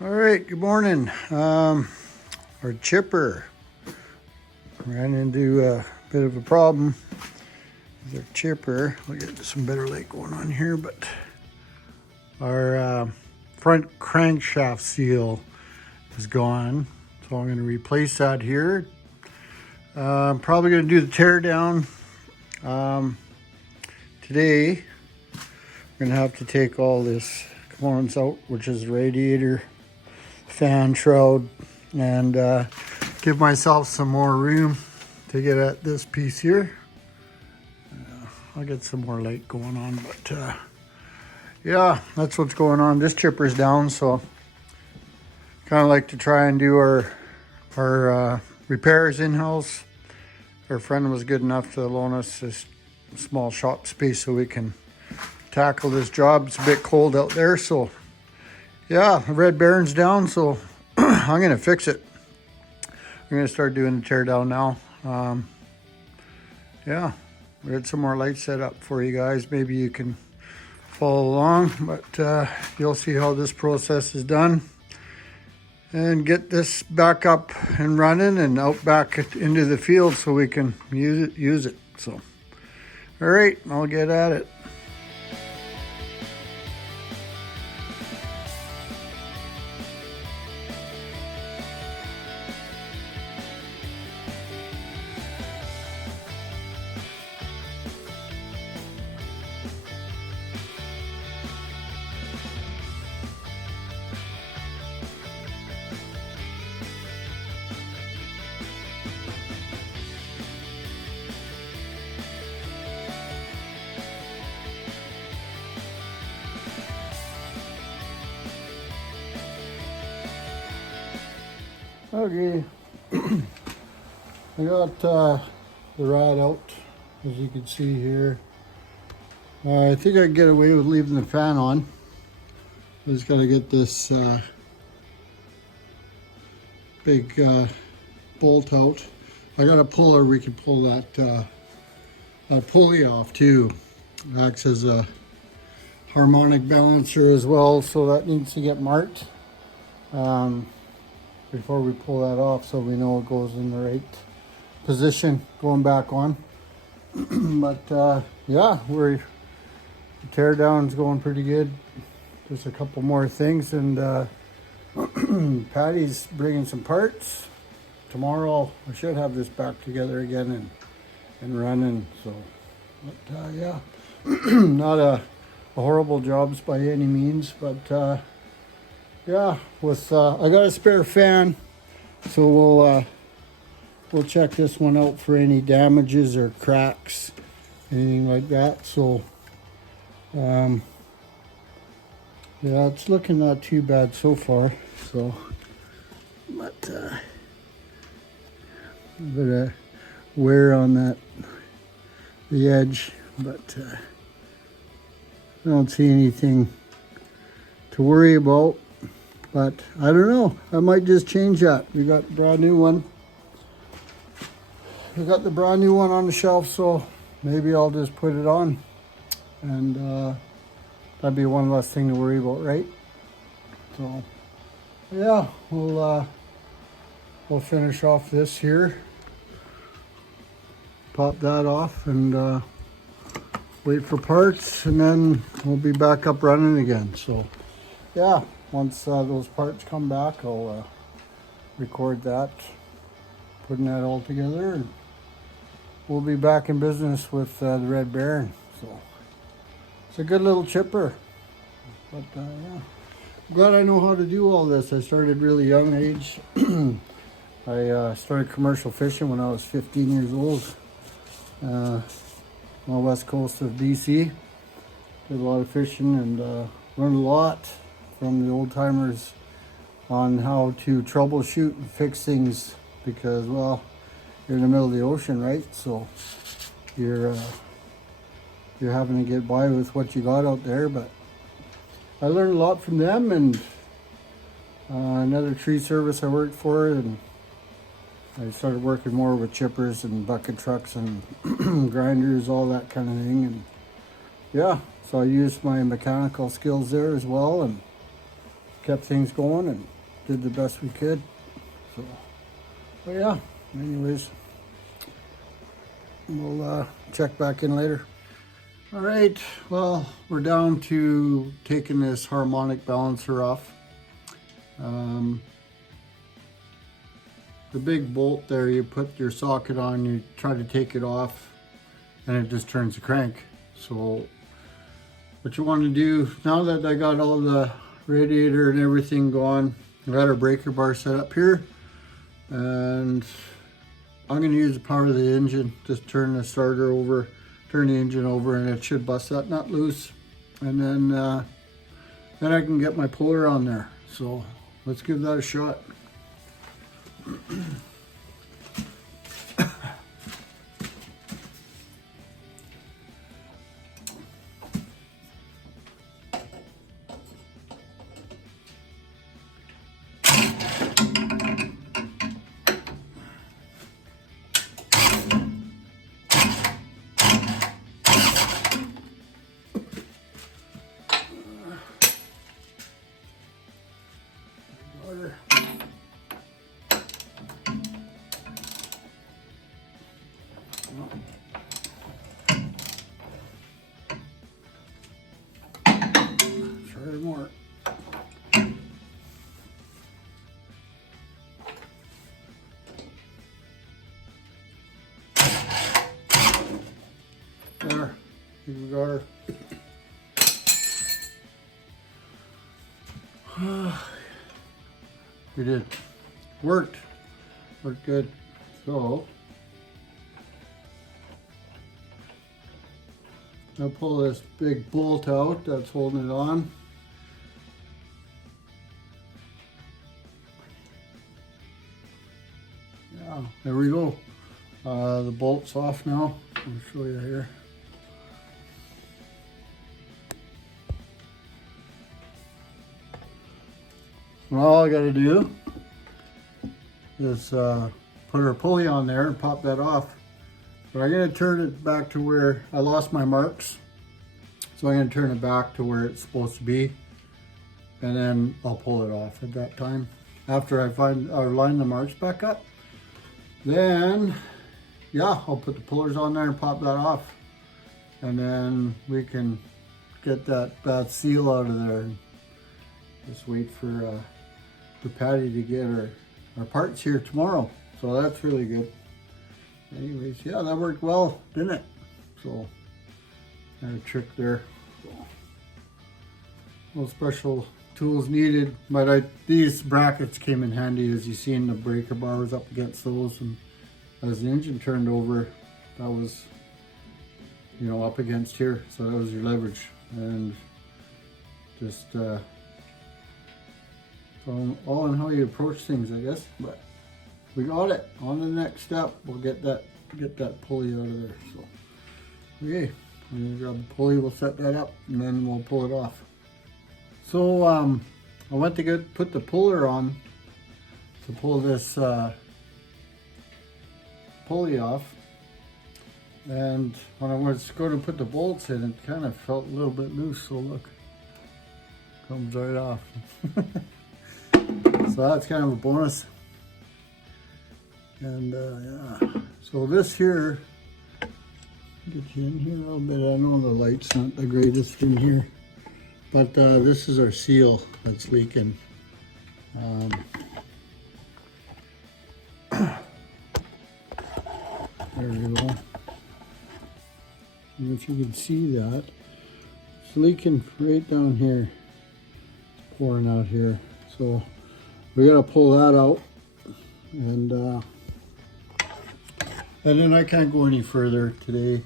All right, good morning. Our chipper ran into a bit of a problem with our chipper. We'll get some better light going on here, but our front crankshaft seal is gone. So I'm going to replace that here. I'm probably going to do the tear down today. We're going to have to take all this components out, which is the radiator, fan shroud, and give myself some more room to get at this piece here. I'll get some more light going on, but yeah, that's what's going on. This chipper's down, so kind of like to try and do our repairs in-house. Our friend was good enough to loan us this small shop space so we can tackle this job. It's a bit cold out there, so yeah, the red baron's down, so I'm going to fix it. I'm going to start doing the tear down now. Yeah, we had some more lights set up for you guys. Maybe you can follow along, but you'll see how this process is done. And get this back up and running and out back into the field so we can use it. So, all right, I'll get at it. Okay, I got the rod out, as you can see here. I think I can get away with leaving the fan on. I just got to get this big bolt out. I got a puller, we can pull that pulley off too. It acts as a harmonic balancer as well, so that needs to get marked before we pull that off, so we know it goes in the right position going back on. But yeah, the tear down's going pretty good. Just a couple more things, and Patty's bringing some parts. Tomorrow I should have this back together again and running. So, but yeah, not a horrible jobs by any means, but yeah, with I got a spare fan, so we'll check this one out for any damages or cracks, anything like that. So yeah, it's looking not too bad so far. So, but a bit of wear on the edge, but I don't see anything to worry about. But I don't know, I might just change that. We got a brand new one. We got the brand new one on the shelf, so maybe I'll just put it on. And that'd be one less thing to worry about, right? So yeah, we'll finish off this here. Pop that off and wait for parts, and then we'll be back up running again. So yeah. Once those parts come back, I'll record that, putting that all together, and we'll be back in business with the Red Baron. So it's a good little chipper. But yeah, I'm glad I know how to do all this. I started really young age. I started commercial fishing when I was 15 years old on the west coast of BC. Did a lot of fishing and learned a lot from the old timers on how to troubleshoot and fix things, because, well, you're in the middle of the ocean, right? So you're having to get by with what you got out there. But I learned a lot from them, and another tree service I worked for, and I started working more with chippers and bucket trucks and grinders, all that kind of thing. And yeah, so I used my mechanical skills there as well, and kept things going and did the best we could. So, but yeah, anyways, we'll check back in later. All right, well, we're down to taking this harmonic balancer off. The big bolt there, you put your socket on, you try to take it off, and it just turns the crank. So what you want to do, now that I got all the radiator and everything going, I got our breaker bar set up here, and I'm going to use the power of the engine. Just turn the starter over, turn the engine over, and it should bust that nut loose. And then I can get my puller on there. So let's give that a shot. Try more. There, we got her. We did. Worked good. So I'll pull this big bolt out that's holding it on. Yeah, there we go. The bolt's off now. I'll show you here. And all I gotta do is put our pulley on there and pop that off. But I'm gonna turn it back to where I lost my marks. So I'm gonna turn it back to where it's supposed to be, and then I'll pull it off at that time. After I find or line the marks back up, then yeah, I'll put the pullers on there and pop that off. And then we can get that bad seal out of there. Just wait for Patty to get our parts here tomorrow. So that's really good. Anyways, yeah, that worked well, didn't it? So, got a trick there. So, no special tools needed, but these brackets came in handy. As you seen, the breaker bar was up against those, and as the engine turned over, that was, you know, up against here. So that was your leverage, and just all in how you approach things, I guess. But we got it. On the next step, we'll get that pulley out of there. So okay, I'm gonna grab the pulley, we'll set that up, and then we'll pull it off. So I went to put the puller on to pull this pulley off, and when I was going to put the bolts in, it kind of felt a little bit loose. So look, comes right off. So that's kind of a bonus. And yeah, so this here, get you in here a little bit. I know the light's not the greatest in here, but this is our seal that's leaking. There we go. And if you can see that, it's leaking right down here. It's pouring out here. So we gotta pull that out, and then I can't go any further today.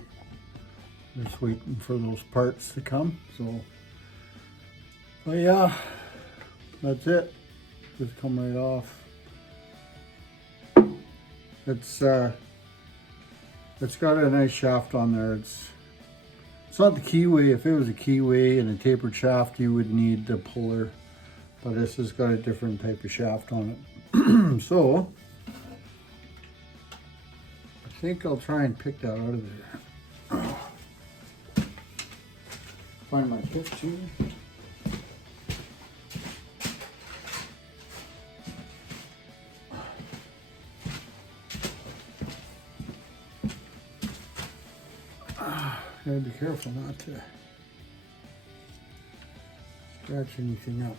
Just waiting for those parts to come. So, but yeah, that's it. Just come right off. It's got a nice shaft on there. It's not the keyway. If it was a keyway and a tapered shaft, you would need the puller. But this has got a different type of shaft on it. So I think I'll try and pick that out of there. Find my 15. Gotta be careful not to scratch anything up.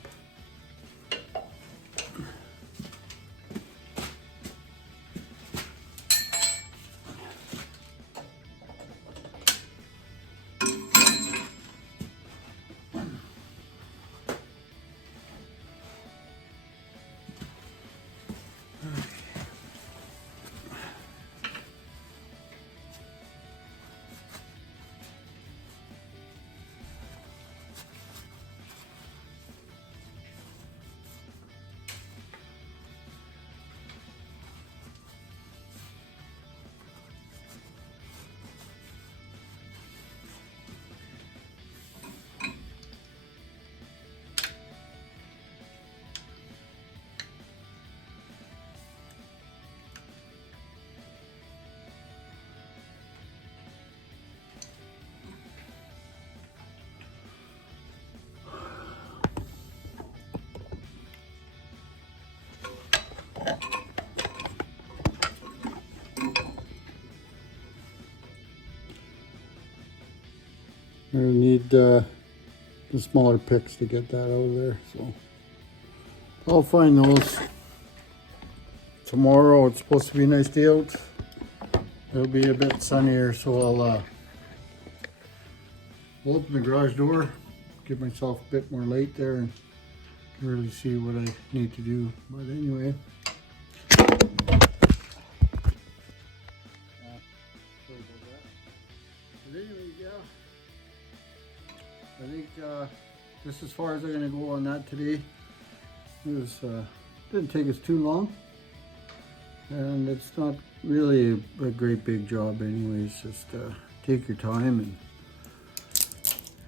I need the smaller picks to get that out of there, so I'll find those. Tomorrow it's supposed to be a nice day out. It'll be a bit sunnier, so I'll open the garage door, give myself a bit more light there, and can really see what I need to do. But anyway, sorry about that. But anyway, yeah. I think just as far as I'm going to go on that today. It was, didn't take us too long, and it's not really a great big job anyways. Just take your time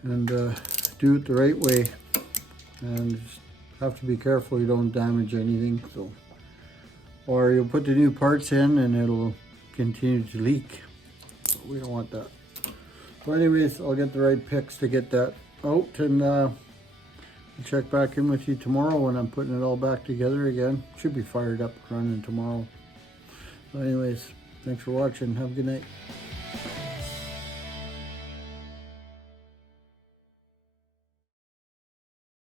and do it the right way, and just have to be careful you don't damage anything. So, or you'll put the new parts in and it'll continue to leak. So we don't want that. So anyways, I'll get the right picks to get that out, and I'll check back in with you tomorrow when I'm putting it all back together again. Should be fired up running tomorrow. So anyways, thanks for watching. Have a good night.